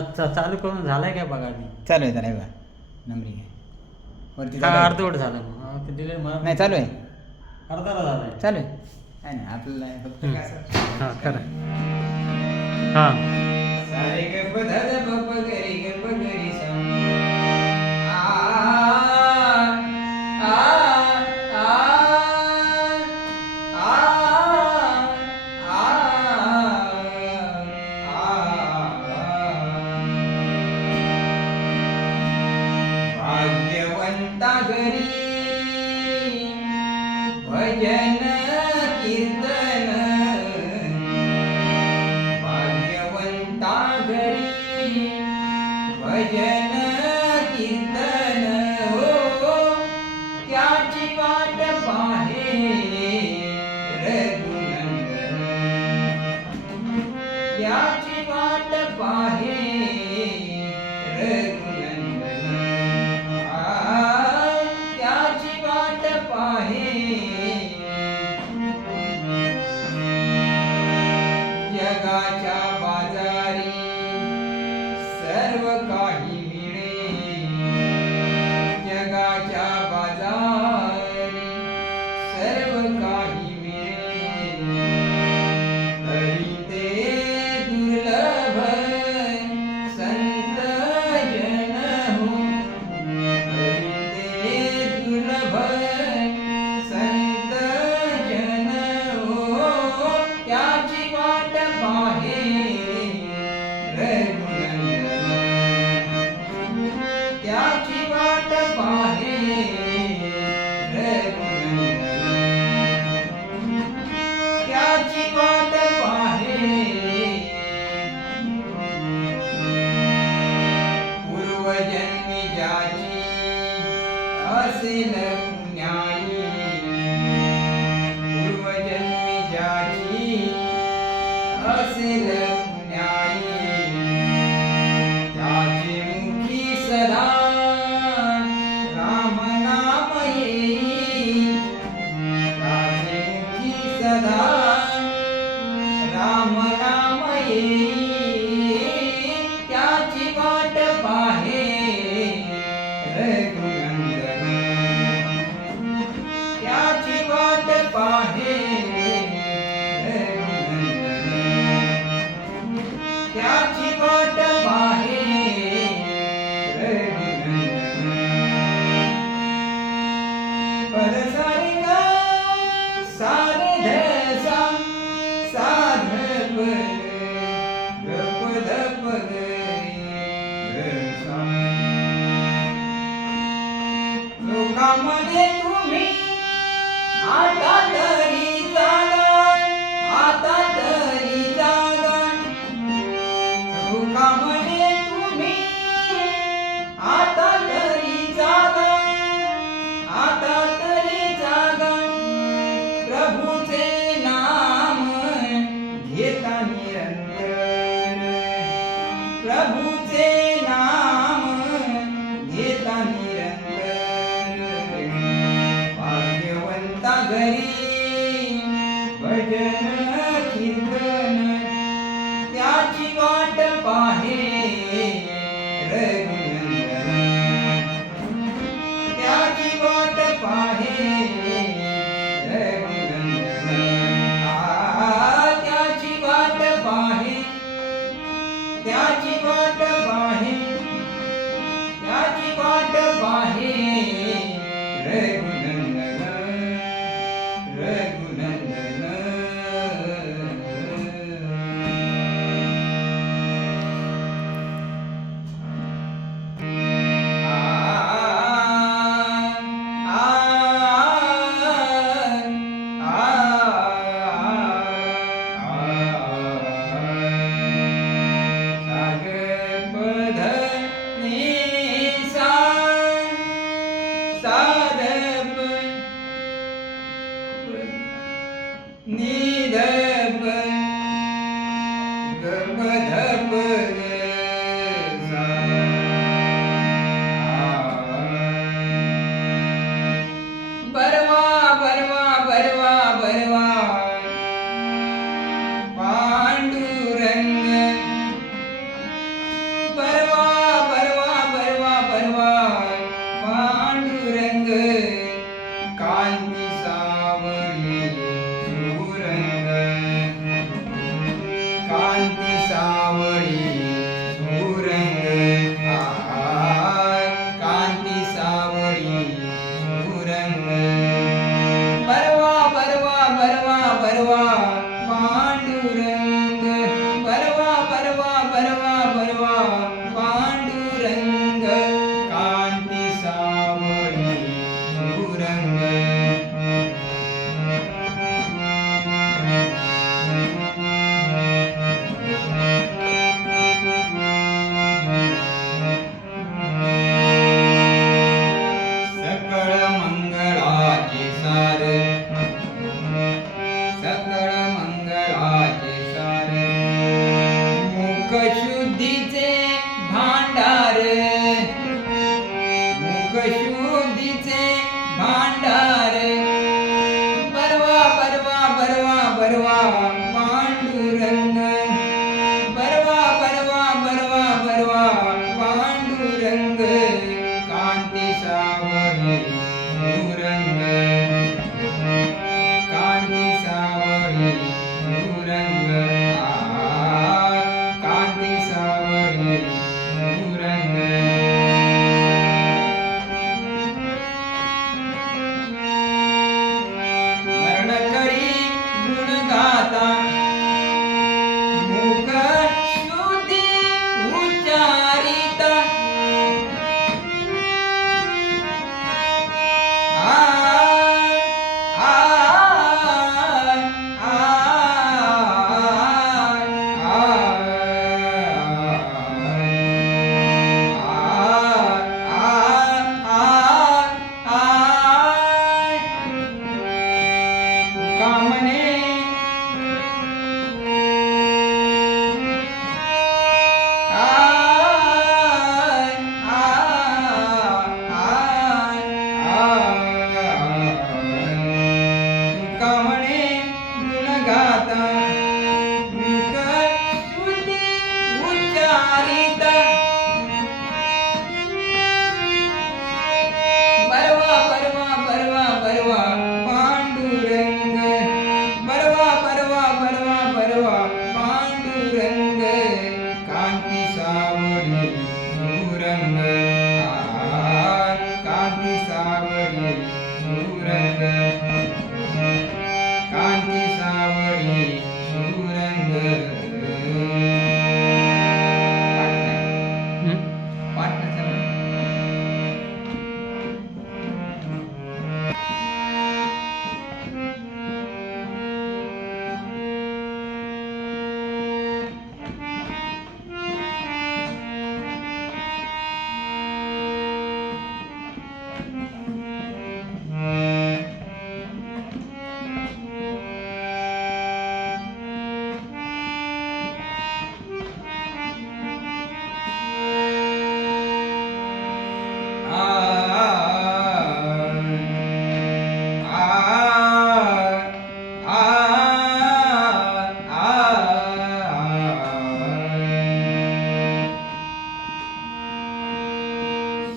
चालू करून झालाय काय बघा आधी. चालू आहे त्याला बघा नंबरिंग आहे वरती काय चालू आहे. अर्धवट झालं मग ते दिले मला नाही चालू आहे अर्धाला झालाय. चालू आहे काय नाही आपल्याला फक्त काय असं हां खरं हां सारे ग प ध ध प प ग रे ग प ग रे सा आ आ आ आ भाग्यवंता घरी भजन कीर्तन भाग्यवंता घरी भजन कीर्तन हो त्याची वाट पाहे रघुनंदन त्याची वाट पाहे रघुनंदन त्याची वाट पाहे जगाच्या बाजारी सर्व काही मिळे जगाच्या बाजारी सर्व काही मिळे तरी ते दुर्लभ संत जन हो तरी ते दुर्लभ संत जन हो त्याची वाट पाहे रघुनंदन त्याची वाट पाहे रघुनंदन त्याची वाट पाहे पूर्वजन्मी ज्याची असेल पुण्याई पूर्वजन्मी ज्याची असेल पुण्याई त्याचे मुखी सदा राम नाम येई त्याचे मुखी सदा राम नाम येई त्याची वाट पाहे रघुनंदन त्याची वाट पाहे रघुनंदन त्याची वाट पाहे रघुनंदन परसारी ग सारे ध सा साध प ग प ध प ग रे ग सा लोकांमध्ये तुम्ही आता तरी जागा आता तरी जागा लोकांमध्ये तुम्ही आता तरी जागा आता तरी जागा प्रभूचे नाम घेता निरंतर प्रभूचे नाम घेता निरंतर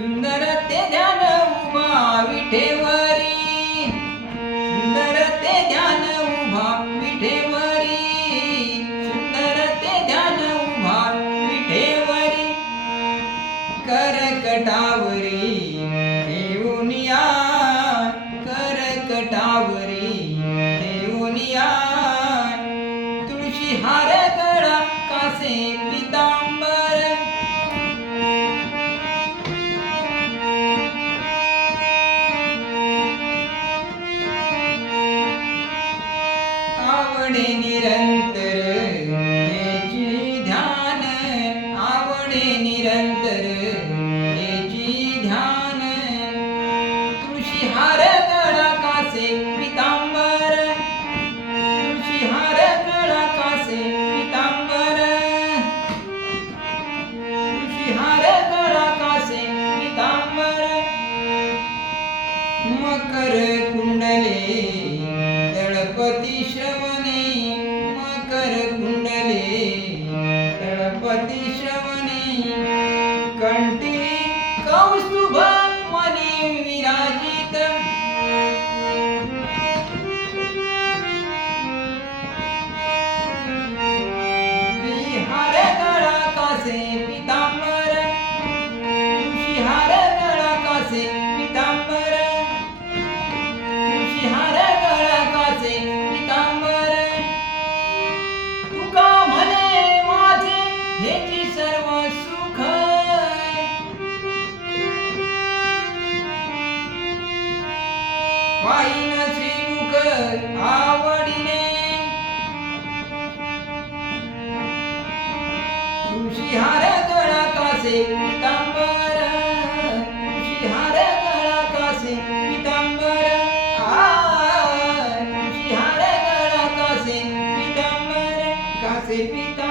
सुंदर ते ध्यान उभा विठेवरी, सुंदर ते ध्यान उभा विठेवरी, सुंदर ते ध्यान उभा विठेवरी. करकटावरी देऊनिया, करकटावरी देऊनिया. तुळशी हार गळा कासे पितांबर, आवडे निरंतर हेची ध्यान, आवडे निरंतर हेची ध्यान. तुळशी हार गळा कासे पितांबर, तुळशी हार गळा कासे पितांबर, तुळशी हार गळा कासे पितांबर. मकर कुंडले दळपती श्रवणे, मकर कुंडले दळपती श्रवणे. कंठी कौस्तुभ मणी विराजित, हार गळा कासे पितांबर, तुळशी हार गळा कासे पितांबर, तुळशी हार गळा कासे पितांबर. तुका म्हणे माझे हेची सर्व सुख, पायीन श्रीमुख आवडीने. तुळशी हार गळा कासे पितांबर, तुळशी हार गळा कासे पितांबर. तुळशी हार गळा कासे पितांबर, कासे पितांबर.